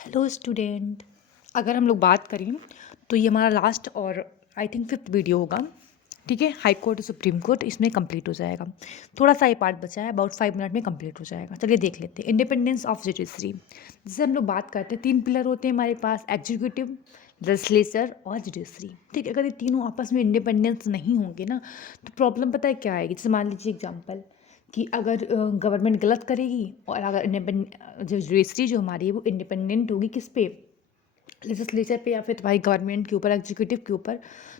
Hello student. अगर हम लोग बात करें तो ये हमारा लास्ट और आई थिंक फिफ्थ वीडियो होगा। ठीक है, हाई कोर्ट सुप्रीम कोर्ट इसमें कंप्लीट हो जाएगा। थोड़ा सा ये पार्ट बचा है, अबाउट 5 मिनट में कंप्लीट हो जाएगा। चलिए देख लेते हैं इंडिपेंडेंस ऑफ जुडिशरी। जैसे हम लोग बात करते हैं, 3 पिलर होते हैं हमारे पास, एग्जीक्यूटिव, लेजिस्लेचर और जुडिशरी। ठीक है, अगर ये तीनों आपस में इंडिपेंडेंस नहीं होंगे ना तो प्रॉब्लम पता है क्या आएगी। जैसे मान लीजिए एग्जाम्पल कि अगर गवर्नमेंट गलत करेगी और अगर इंडिपेंडेंट जो जुडिशरी जो हमारी है वो इंडिपेंडेंट होगी किस पे, लेजिस्लेचर पे या फिर तुम्हारी गवर्नमेंट के ऊपर, एग्जीक्यूटिव के ऊपर,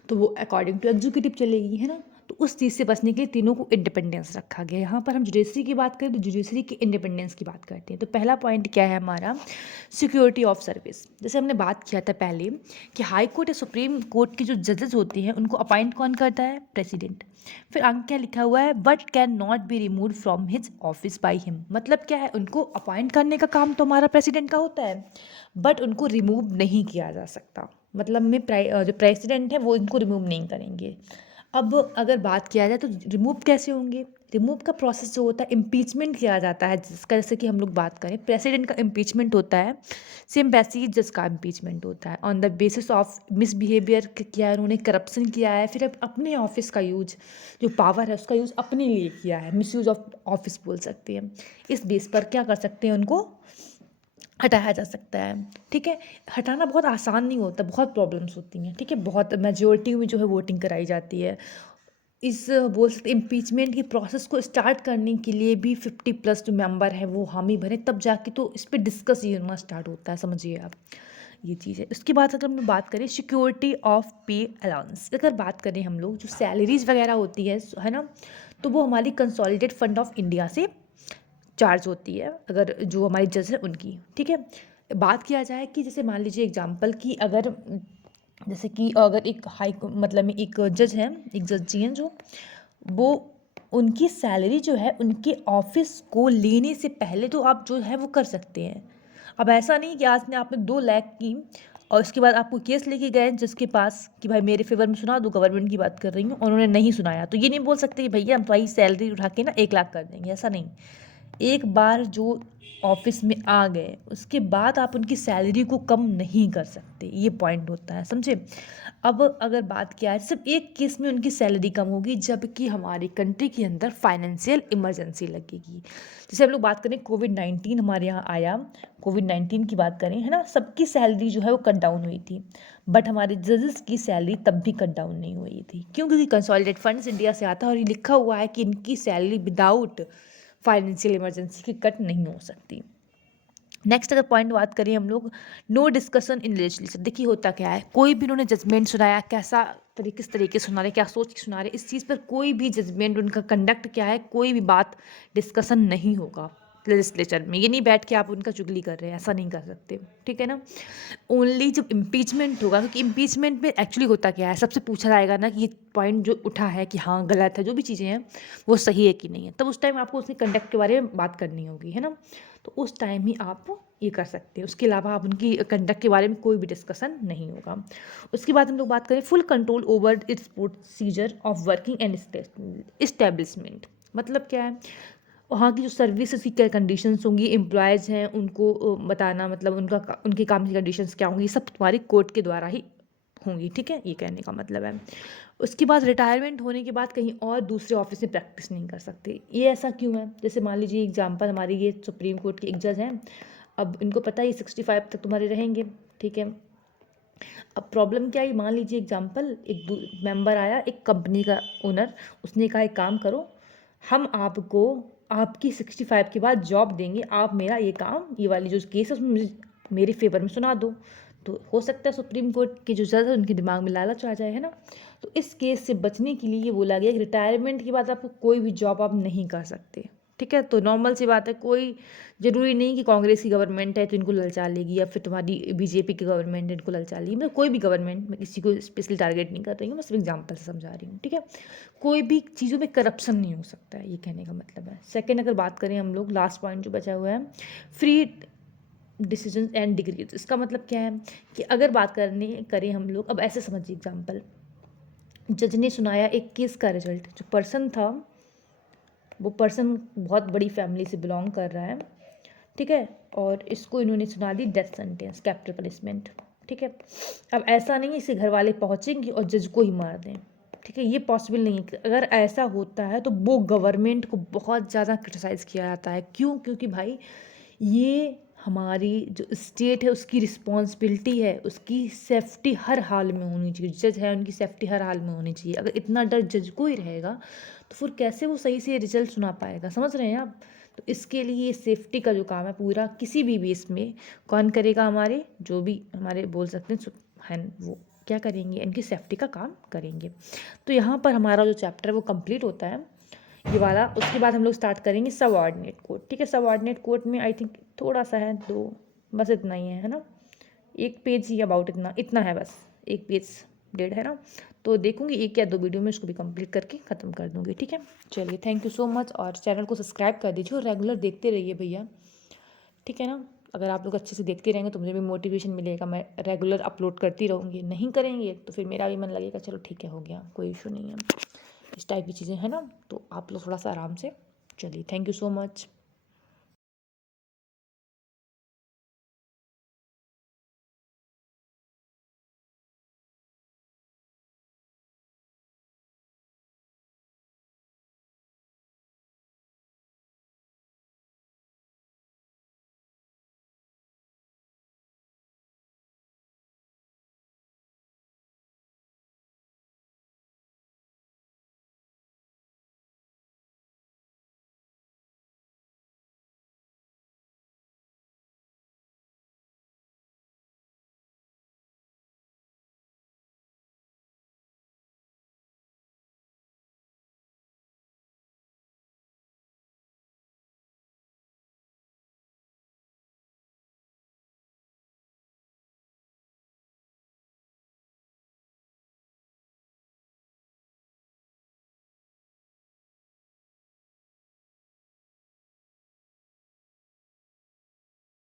तो वो अकॉर्डिंग टू एग्जीक्यूटिव चलेगी, है ना। तो उस चीज़ से बचने के लिए तीनों को इंडिपेंडेंस रखा गया। यहाँ पर हम जुडिशरी की बात करें तो जुडिशरी की इंडिपेंडेंस की बात करते हैं। तो पहला पॉइंट क्या है हमारा, सिक्योरिटी ऑफ सर्विस। जैसे हमने बात किया था पहले कि हाई कोर्ट या सुप्रीम कोर्ट के जो जजेस होते हैं उनको अपॉइंट कौन करता है, प्रेसिडेंट। फिर आगे क्या लिखा हुआ है, but can not be remove from his office by him. मतलब क्या है, उनको अपॉइंट करने का काम तो हमारा प्रेसिडेंट का होता है, बट उनको रिमूव नहीं किया जा सकता। मतलब में जो प्रेसिडेंट है वो इनको रिमूव नहीं करेंगे। अब अगर बात किया जाए तो रिमूव कैसे होंगे, रिमूव का प्रोसेस जो होता है, इम्पीचमेंट किया जाता है जिसका, जैसे कि हम लोग बात करें प्रेसिडेंट का इम्पीचमेंट होता है, सेम वैसे ही जज का इम्पीचमेंट होता है on the basis of misbehaviour किया है उन्होंने, करप्शन किया है, फिर अपने ऑफिस का यूज, जो पावर है उसका यूज़ अपने लिए किया है, मिसयूज ऑफ ऑफिस बोल सकते हैं। इस बेस पर क्या कर सकते हैं, उनको हटाया जा सकता है। ठीक है, हटाना बहुत आसान नहीं होता, बहुत प्रॉब्लम्स होती हैं। ठीक है, बहुत मेजोरिटी में जो है वोटिंग कराई जाती है। इस बोल सकते इम्पीचमेंट की प्रोसेस को स्टार्ट करने के लिए भी 50+ जो मेंबर है वो हामी भरे, तब जाके तो इस पर डिस्कस ये होना स्टार्ट होता है, समझिए आप। ये चीज़ है। उसके बाद अगर हम बात करें सिक्योरिटी ऑफ पे अलाउंस, अगर बात करें हम लोग जो सैलरीज वगैरह होती है ना, तो वो हमारी कंसोलिडेट फंड ऑफ इंडिया से चार्ज होती है, अगर जो हमारी जज है उनकी। ठीक है, बात किया जाए कि जैसे मान लीजिए एग्जांपल कि अगर जैसे कि अगर एक हाई मतलब में एक जज है, एक जज जी हैं जो, वो उनकी सैलरी जो है उनके ऑफिस को लेने से पहले तो आप जो है वो कर सकते हैं। अब ऐसा नहीं कि आज ने आपने 2 लाख की और उसके बाद आपको केस लेके गए जिसके पास कि भाई मेरे फेवर में सुना दो, गवर्नमेंट की बात कर रही हूँ, और उन्होंने नहीं सुनाया, तो ये नहीं बोल सकते कि भैया हम तुम्हारी सैलरी उठा के ना 1 लाख कर देंगे, ऐसा नहीं। एक बार जो ऑफिस में आ गए उसके बाद आप उनकी सैलरी को कम नहीं कर सकते, ये पॉइंट होता है, समझे। अब अगर बात किया है, सिर्फ एक केस में उनकी सैलरी कम होगी, जबकि हमारी कंट्री के अंदर फाइनेंशियल इमरजेंसी लगेगी। जैसे हम लोग बात करें कोविड-19 हमारे यहाँ आया, कोविड-19 की बात करें, है ना, सबकी सैलरी जो है वो कट डाउन हुई थी, बट हमारे जजेस की सैलरी तब भी कट डाउन नहीं हुई थी। क्यों? क्योंकि कंसोलिडेट फंड्स इंडिया से आता है और ये लिखा हुआ है कि इनकी सैलरी विदाउट फाइनेंशियल इमरजेंसी की कट नहीं हो सकती। नेक्स्ट अगर पॉइंट बात करें हम लोग, नो डिस्कशन इन लेजिस्लेचर। देखिए होता क्या है, कोई भी उन्होंने जजमेंट सुनाया, कैसा किस तरीके से सुना रहे, क्या सोच के सुना रहे, इस चीज़ पर कोई भी जजमेंट, उनका कंडक्ट क्या है, कोई भी बात डिस्कशन नहीं होगा लेजिस्लेचर में। ये नहीं बैठ के आप उनका चुगली कर रहे हैं, ऐसा नहीं कर सकते। ठीक है ना। ओनली जब इम्पीचमेंट होगा, क्योंकि इम्पीचमेंट में एक्चुअली होता क्या है, सबसे पूछा जाएगा ना कि ये पॉइंट जो उठा है कि हाँ गलत है, जो भी चीज़ें हैं वो सही है कि नहीं है, तब उस टाइम आपको उसके कंडक्ट के बारे में बात करनी होगी, है ना। तो उस टाइम ही आप ये कर सकते हैं, उसके अलावा आप उनकी कंडक्ट के बारे में कोई भी डिस्कशन नहीं होगा। उसके बाद हम लोग बात करें full control over it's procedure of working and establishment. मतलब क्या है, वहाँ की जो सर्विसेज की क्या कंडीशंस होंगी, एम्प्लॉयज़ हैं उनको बताना, मतलब उनके काम की कंडीशंस क्या होंगी, सब तुम्हारी कोर्ट के द्वारा ही होंगी। ठीक है, ये कहने का मतलब है। उसके बाद रिटायरमेंट होने के बाद कहीं और दूसरे ऑफिस में प्रैक्टिस नहीं कर सकते। ये ऐसा क्यों है? जैसे मान लीजिए एग्जांपल, हमारी ये सुप्रीम कोर्ट के एक जज हैं, अब इनको पता है ये 65 तक तुम्हारे रहेंगे। ठीक है, अब प्रॉब्लम क्या है, मान लीजिए एग्जांपल एक मेंबर आया, एक कंपनी का ओनर, उसने कहा एक काम करो, हम आपको आपकी 65 के बाद जॉब देंगे, आप मेरा ये काम, ये वाली जो केस है उसमें मेरे फेवर में सुना दो। तो हो सकता है सुप्रीम कोर्ट के जो जज है उनके दिमाग में लालच आ जाए, है ना। तो इस केस से बचने के लिए ये बोला गया कि रिटायरमेंट के बाद आपको कोई भी जॉब आप नहीं कर सकते। ठीक है, तो नॉर्मल सी बात है, कोई ज़रूरी नहीं कि कांग्रेस की गवर्नमेंट है तो इनको ललचा लेगी, या फिर तुम्हारी बीजेपी की गवर्नमेंट है इनको ललचा लेगी। मतलब कोई भी गवर्नमेंट, मैं किसी को स्पेशली टारगेट नहीं कर रही हूँ, मैं सिर्फ एग्जाम्पल से समझा रही हूँ। ठीक है, कोई भी चीज़ों में करप्शन नहीं हो सकता है, ये कहने का मतलब है। सेकेंड अगर बात करें हम लोग, लास्ट पॉइंट जो बचा हुआ है, फ्री डिसीजन एंड डिग्रीज। इसका मतलब क्या है कि अगर बात करें हम लोग, अब ऐसे समझिए एग्जाम्पल, जज ने सुनाया एक केस का रिजल्ट, जो पर्सन था वो पर्सन बहुत बड़ी फैमिली से बिलोंग कर रहा है। ठीक है, और इसको इन्होंने सुना दी डेथ सेंटेंस, कैपिटल पनिशमेंट। ठीक है, अब ऐसा नहीं है इसके घर वाले पहुँचेंगे और जज को ही मार दें। ठीक है, ये पॉसिबल नहीं है। अगर ऐसा होता है तो वो गवर्नमेंट को बहुत ज़्यादा क्रिटिसाइज़ किया जाता है। क्यों? क्योंकि भाई ये हमारी जो स्टेट है उसकी रिस्पॉन्सिबिलिटी है, उसकी सेफ्टी हर हाल में होनी चाहिए। जज है उनकी सेफ्टी हर हाल में होनी चाहिए। अगर इतना डर जज को ही रहेगा तो फिर कैसे वो सही से रिजल्ट सुना पाएगा? समझ रहे हैं आप? तो इसके लिए ये सेफ्टी का जो काम है पूरा किसी भी इसमें कौन करेगा? हमारे जो भी हमारे बोल सकते हैं वो क्या करेंगे? इनकी सेफ्टी का काम करेंगे। तो यहाँ पर हमारा जो चैप्टर है वो कंप्लीट होता है ये वाला। उसके बाद हम लोग स्टार्ट करेंगे सबऑर्डिनेट कोड। ठीक है, सबऑर्डिनेट कोड में आई थिंक थोड़ा सा है, तो बस इतना ही है ना, एक पेज ही अबाउट इतना है बस, एक पेज डेढ़ है ना। तो देखूंगी 1 या 2 वीडियो में इसको भी कंप्लीट करके ख़त्म कर दूंगी। ठीक है, चलिए थैंक यू सो मच, और चैनल को सब्सक्राइब कर दीजिए और रेगुलर देखते रहिए भैया। ठीक है ना, अगर आप लोग अच्छे से देखते रहेंगे तो मुझे भी मोटिवेशन मिलेगा, मैं रेगुलर अपलोड करती रहूँगी। नहीं करेंगे तो फिर मेरा भी मन लगेगा चलो ठीक है हो गया, कोई इशू नहीं है। इस टाइप की चीज़ें हैं ना, तो आप लोग थोड़ा सा आराम से चलिए। Thank you so much.